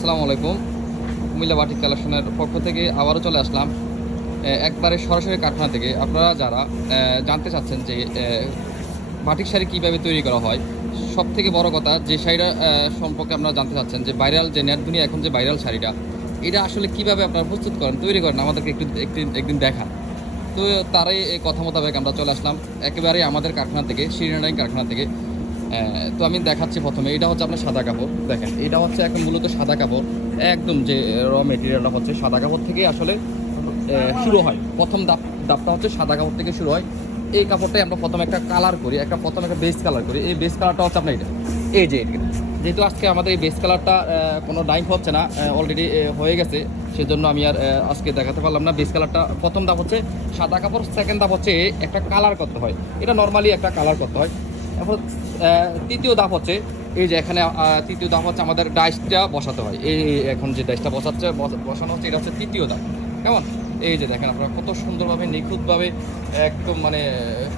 আসসালামু আলাইকুম। কুমিল্লা বাটিক কালেকশনের পক্ষ থেকে আবারও চলে আসলাম। একবারে সরাসরি কারখানা থেকে। আপনারা যারা জানতে চাচ্ছেন যে বাটিক শাড়ি কীভাবে তৈরি করা হয় সব থেকে বড় কথা যে শাড়িটা সম্পর্কে আপনারা জানতে চাচ্ছেন যে ভাইরাল যে নেট দুনিয়া এখন যে ভাইরাল শাড়িটা, এটা আসলে কীভাবে আপনারা প্রস্তুত করেন, তৈরি করেন, আমাদেরকে একটু একদিন একদিন দেখান। তো তারাই এই কথা মোতাবেক আমরা চলে আসলাম। একেবারেই আমাদের কারখানা থেকে শিরিনাইন কারখানা থেকে। তো আমি দেখাচ্ছি প্রথমে। এটা হচ্ছে আপনার সাদা কাপড়, দেখেন। এটা হচ্ছে এখন মূলত সাদা কাপড়। একদম যে র মেটেরিয়ালটা হচ্ছে সাদা কাপড় থেকে আসলে শুরু হয়। প্রথম দাপ, দাপটা হচ্ছে সাদা কাপড় থেকে শুরু হয়। এই কাপড়টাই আমরা প্রথমে একটা কালার করি, একটা প্রথমে একটা বেস কালার করি। এই বেস কালারটা হচ্ছে আপনার এটা। এই যে। যেহেতু আজকে আমাদের এই বেস কালারটা কোনো ডাইং হচ্ছে না অলরেডি হয়ে গেছে, সেজন্য আমি আর আজকে দেখাতে পারলাম না। বেস কালারটা প্রথম দাপ হচ্ছে সাদা কাপড় সেকেন্ড ধাপ হচ্ছে একটা কালার করতে হয়। এটা নর্মালি একটা কালার করতে হয়। এখন তৃতীয় ধাপ হচ্ছে এই যে এখানে তৃতীয় ধাপ হচ্ছে আমাদের ডাইসটা বসাতে হয়। এই এখন যে ডাইসটা বসাচ্ছে বসানো হচ্ছে, এটা হচ্ছে তৃতীয় ধাপ। কেমন? এই যে দেখেন আপনারা কত সুন্দরভাবে, নিখুঁতভাবে, একদম মানে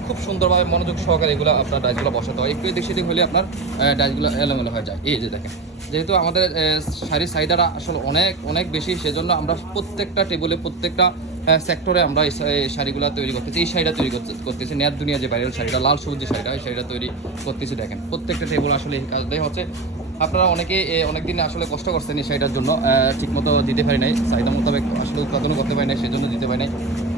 খুব সুন্দরভাবে মনোযোগ সহকারে এগুলো আপনার ডাইসগুলো বসাতে হয়। একটু এদিক সেদিক হলে আপনার ডাইসগুলো এলোমেলো হয়ে যায়। এই যে দেখেন, যেহেতু আমাদের শাড়ির চাহিদাটা আসলে অনেক অনেক বেশি, সেজন্য আমরা প্রত্যেকটা টেবিলে, প্রত্যেকটা সেক্টরে আমরা এই শাড়িগুলো তৈরি করতেছি। এই শাড়িটা তৈরি করতে- করতেছি। নেয়ার দুনিয়া যে ভাইরাল শাড়িটা, লাল সবুজ যে শাড়িটা, এই শাড়িটা তৈরি করতেছি, দেখেন। প্রত্যেকটা টেবিল আসলে এই কাজটাই হচ্ছে। আপনারা অনেকে অনেক দিন আসলে কষ্ট করছেন এই শাড়িটার জন্য। ঠিকমতো দিতে পারি নাই। চাহিদা মোতাবেক আসলে উৎপাদনও করতে পারি নাই সেই জন্য দিতে পারি নাই।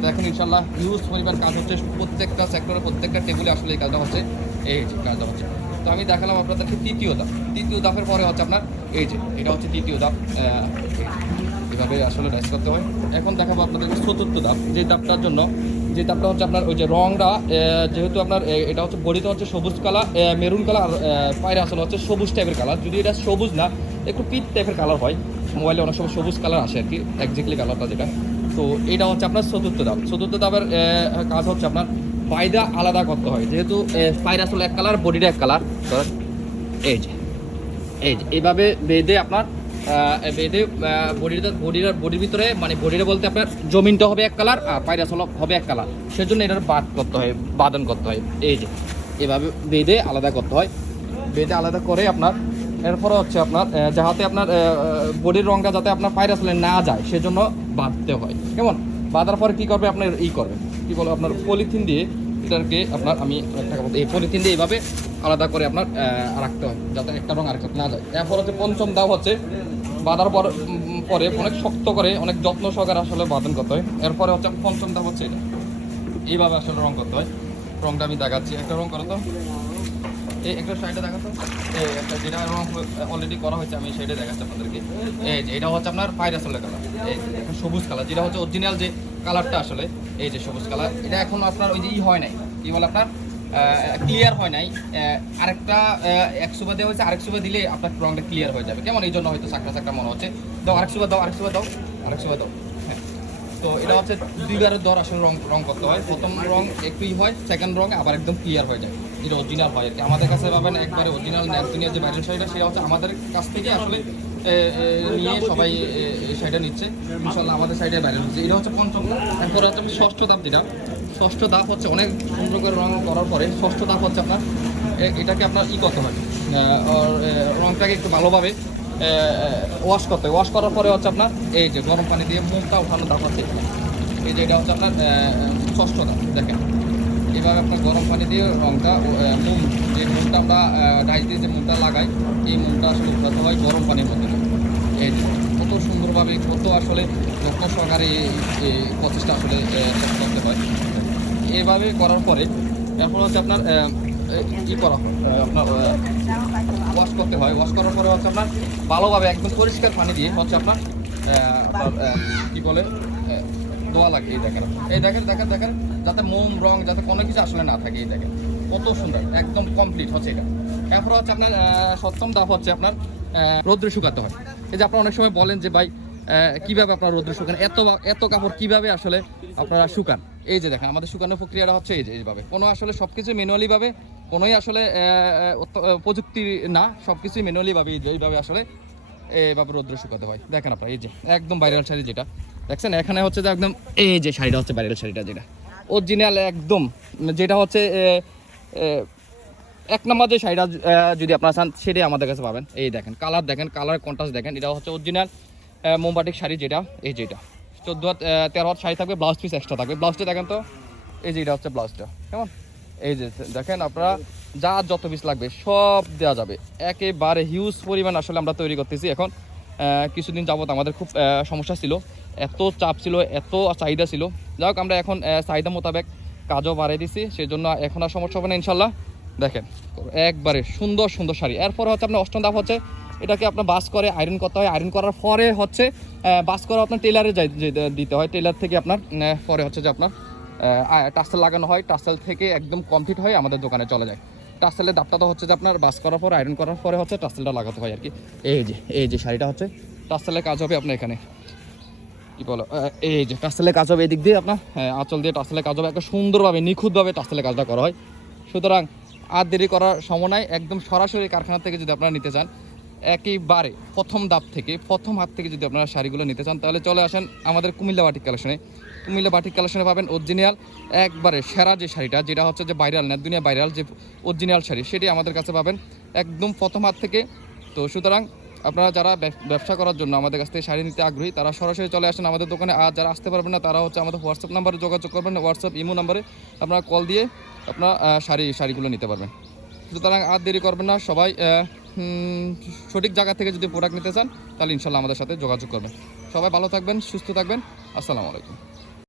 তো এখন ইনশাল্লাহ হিউজ পরিমাণ কাজ হচ্ছে। প্রত্যেকটা সেক্টরে প্রত্যেকটা টেবিলে আসলে এই কাজটা হচ্ছে। এই কাজটা হচ্ছে। তো আমি দেখালাম আপনাদেরকে তৃতীয় ধাপ। তৃতীয় ধাপের পরে হচ্ছে আপনার, এই যে, এটা হচ্ছে তৃতীয় ধাপ। এভাবে আসলে ডাইস করতে হয়। এখন দেখাবো আপনাদেরকে চতুর্থ ধাপ, যে ধাপটার জন্য। যে ধাপটা হচ্ছে আপনার ওই যে রংটা যেহেতু আপনার এটা হচ্ছে বডিতে হচ্ছে সবুজ কালার মেরুন কালার, আর পায়রে আসলে হচ্ছে সবুজ টাইপের কালার। যদি এটা সবুজ না, একটু পিট টাইপের কালার হয় মোবাইলে অনেক সময় সবুজ কালার আসে আর কি একজাক্টলি কালারটা যেটা। তো এটা হচ্ছে আপনার চতুর্থ ধাপ। চতুর্থ ধাপের কাজ হচ্ছে আপনার পায়দা আলাদা করতে হয়। যেহেতু পায়রা আসলে এক কালার, বডিটা এক কালার। এই যে এই যে, এইভাবে বেঁধে আপনার বেঁধে বডির বডির বডির ভিতরে মানে বডিটা বলতে আপনার জমিনটা হবে এক কালার আর পায়রা চলক হবে এক কালার সেজন্য এটার বাদ করতে হয়, বাদন করতে হয়। এই যে, এভাবে বেঁধে আলাদা করতে হয়। বেঁধে আলাদা করে আপনার, এরপরে হচ্ছে আপনার যাহাতে আপনার বডির রঙটা যাতে আপনার পায়রা চলে না যায়, সেজন্য বাঁধতে হয়। কেমন? বাঁধার পরে কী করবে আপনার, ই করবে, কী বলো আপনার, পলিথিন দিয়ে এটাকে আপনার আমি একটা এই পলিথিন দিয়ে এইভাবে আলাদা করে আপনার রাখতে হয়, যাতে একটা রং আরেকটা না যায়। এরপর হচ্ছে পঞ্চম দাও হচ্ছে, বাঁধার পর পরে অনেক শক্ত করে, অনেক যত্ন সহকারে আসলে বাঁধন করতে হয়। এরপরে হচ্ছে পঞ্চম দাও হচ্ছে এটা। এইভাবে আসলে রং করতে হয়। রংটা আমি দেখাচ্ছি। একটা রং করো তো। এই একটা সাইডে দেখাতো এই একটা যেটা রং অলরেডি করা হয়েছে, আমি সেটা দেখাচ্ছি আপনাদেরকে। এই যে, এটা হচ্ছে আপনার পাইরাসলের কালার এই দেখুন সবুজ কালার যেটা হচ্ছে অরিজিনাল যে কালারটা আসলে, এই যে সবুজ কালার, এটা এখন আপনার ওই যে ই হয় নাই কি বলে আপনার ক্লিয়ার হয় নাই আরেকটা এক সুবা দেওয়া হয়েছে, আরেক সুবা দিলে আপনার রংটা ক্লিয়ার হয়ে যাবে। কেমন? এই জন্য হয়তো চাকরা চাকরা মনে হচ্ছে। দাও, আরেক সুবা দাও, আরেক সুবা দাও, আরেক সুবা দাও। তো এটা হচ্ছে দুইবারের দর আসলে রং রং করতে হয়। প্রথম রং একটুই হয় সেকেন্ড রং আবার একদম ক্লিয়ার হয়ে যায়। যেটা অরিজিনাল হয় আর কি। আমাদের কাছে পাবেন একবারে অরিজিনাল ন্যাপথুনিয়া যে বাইরের শাড়িটা, সেটা হচ্ছে আমাদের কাছ থেকে আসলে নিয়ে সবাই এই শাড়িটা নিচ্ছে। ইনশাল্লাহ আমাদের সাইডে বাইরে হচ্ছে। এটা হচ্ছে পঞ্চম এরপরে হচ্ছে ষষ্ঠ ধাপ যেটা। ষষ্ঠ ধাপ হচ্ছে অনেক সুন্দর করে রং করার পরে ষষ্ঠ ধাপ হচ্ছে আপনার এটাকে আপনার ই করতে হয়। রংটাকে একটু ভালোভাবে ওয়াশ করতে হয় ওয়াশ করার পরে হচ্ছে আপনার এই যে গরম পানি দিয়ে মুখটা উঠানো ধাপ এখানে। এই যে এটা হচ্ছে আপনার ষষ্ঠ দেখেন। এভাবে আপনার গরম পানি দিয়ে ও, মুম যে মুমটা আমরা ডাইস দিয়ে যে মুমটা লাগাই এই মুমটা আসলে উঠাতে হয় গরম পানির মধ্যে। এই যে কত সুন্দরভাবে কত আসলে যত্ন সহকারে এই প্রচেষ্টা আসলে করতে হয়। এভাবে করার পরে এরপর হচ্ছে আপনার ই করা হয়। আপনার ওয়াশ করতে হয়। ওয়াশ করার পরে হচ্ছে আপনার ভালোভাবে একদম পরিষ্কার পানি দিয়ে হচ্ছে আপনার আপনার কি বলে দোয়া লাগে এই দেখেন। এই দেখেন দেখেন দেখেন, যাতে মোম রং, যাতে কোনো কিছু আসলে না থাকে এই দেখেন। কত সুন্দর, একদম কমপ্লিট হচ্ছে এটা। এরপর হচ্ছে আপনার সপ্তম ধাপ হচ্ছে আপনার রৌদ্রে শুকাতে হয়। এই যে আপনারা অনেক সময় বলেন যে, ভাই কীভাবে আপনারা রৌদ্রে শুকান? এত এত কাপড় কীভাবে আসলে আপনারা শুকান? এই যে দেখেন, আমাদের শুকানোর প্রক্রিয়াটা হচ্ছে এই যে, এইভাবে। কোনো আসলে সব কিছু ম্যানুয়ালি ভাবে কোনোই আসলে প্রযুক্তি না সব কিছুই ম্যানুয়ালি ভাবে এই যে এইভাবে আসলে এইভাবে রৌদ্রে শুকাতে হয়। দেখেন আপনারা, এই যে, একদম ভাইরাল শাড়ি যেটা, দেখছেন? এখানে হচ্ছে যে একদম, এই যে শাড়িটা হচ্ছে ভাইরাল শাড়িটা যেটা অরিজিনাল একদম, যেটা হচ্ছে এক নম্বর যে শাড়িটা যদি আপনারা চান, সেটাই আমাদের কাছে পাবেন। এই দেখেন কালার দেখেন কালার কন্ট্রাস্ট দেখেন, এটা হচ্ছে অরিজিনাল মোমবাটিক শাড়ি যেটা, এই যেটা। চোদ্দ হাত তেরো হাত শাড়ি থাকবে ব্লাউজ পিস এক্সট্রা থাকবে। ব্লাউজটা দেখেন তো, এই যে এটা হচ্ছে ব্লাউজটা কেমন? এই যে দেখেন আপনারা, যা যত পিস লাগবে সব দেওয়া যাবে। একেবারে হিউজ পরিমাণ আসলে আমরা তৈরি করতেছি এখন। কিছুদিন যাবত আমাদের খুব সমস্যা ছিল। এত চাপ ছিল, এত চাহিদা ছিল। যাই হোক, আমরা এখন চাহিদা মোতাবেক কাজও বাড়িয়ে দিছি। সেই জন্য এখন আর সমস্যা হবে না ইনশাল্লাহ দেখেন, একবারে সুন্দর সুন্দর শাড়ি। এরপর হচ্ছে আপনার অষ্টম ধাপ হচ্ছে, এটাকে আপনার বাস করে আয়রন করতে হয়। আয়রন করার পরে হচ্ছে বাস করে আপনার টেলারে যাই দিতে হয়। টেলার থেকে আপনার পরে হচ্ছে যে আপনার টাসেল লাগানো হয়, টাসেল থেকে একদম কমপ্লিট হয়ে আমাদের দোকানে চলে যায়। টাসেলের দাপটা তো হচ্ছে যে আপনার বাস করার পর আয়রন করার পরে হচ্ছে টাসেলটা লাগাতে হয় আর কি। এই যে এই যে শাড়িটা হচ্ছে টাসেলের কাজ হবে আপনার এখানে। কী বলো এই যে টাসেলের কাজ হবে এদিক দিয়ে আপনার আঁচল দিয়ে টাসেলের কাজ হবে। একটা সুন্দরভাবে, নিখুঁতভাবে টাসেলের কাজটা করা হয়। সুতরাং আর দেরি করার সময় একদম সরাসরি কারখানা থেকে যদি আপনারা নিতে চান একেবারে প্রথম দাপ থেকে, প্রথম হাত থেকে যদি আপনারা শাড়িগুলো নিতে চান, তাহলে চলে আসেন আমাদের কুমিল্লা বাটিক কালেকশনে। কুমিল্লা বাটিক কালেকশনে পাবেন অরিজিনাল একবারে সেরা যে শাড়িটা, যেটা হচ্ছে যে ভাইরাল না, দুনিয়া ভাইরাল যে অরিজিনাল শাড়ি, সেটি আমাদের কাছে পাবেন একদম প্রথম হাত থেকে। তো সুতরাং আপনারা যারা ব্যবসা করার জন্য আমাদের কাছ থেকে শাড়ি নিতে আগ্রহী, তারা সরাসরি চলে আসেন আমাদের দোকানে। আর যারা আসতে পারবেন না, তারা হচ্ছে আমাদের হোয়াটসঅ্যাপ নাম্বারে যোগাযোগ করবেন, হোয়াটসঅ্যাপ, ইমো নাম্বারে আপনারা কল দিয়ে আপনারা শাড়ি, শাড়িগুলো নিতে পারবেন। সুতরাং আর দেরি করবেন না, সবাই সঠিক জায়গা থেকে যদি প্রোডাক্ট নিতে চান, তাহলে ইনশাল্লাহ আমাদের সাথে যোগাযোগ করবেন। সবাই ভালো থাকবেন, সুস্থ থাকবেন। আসসালামু আলাইকুম।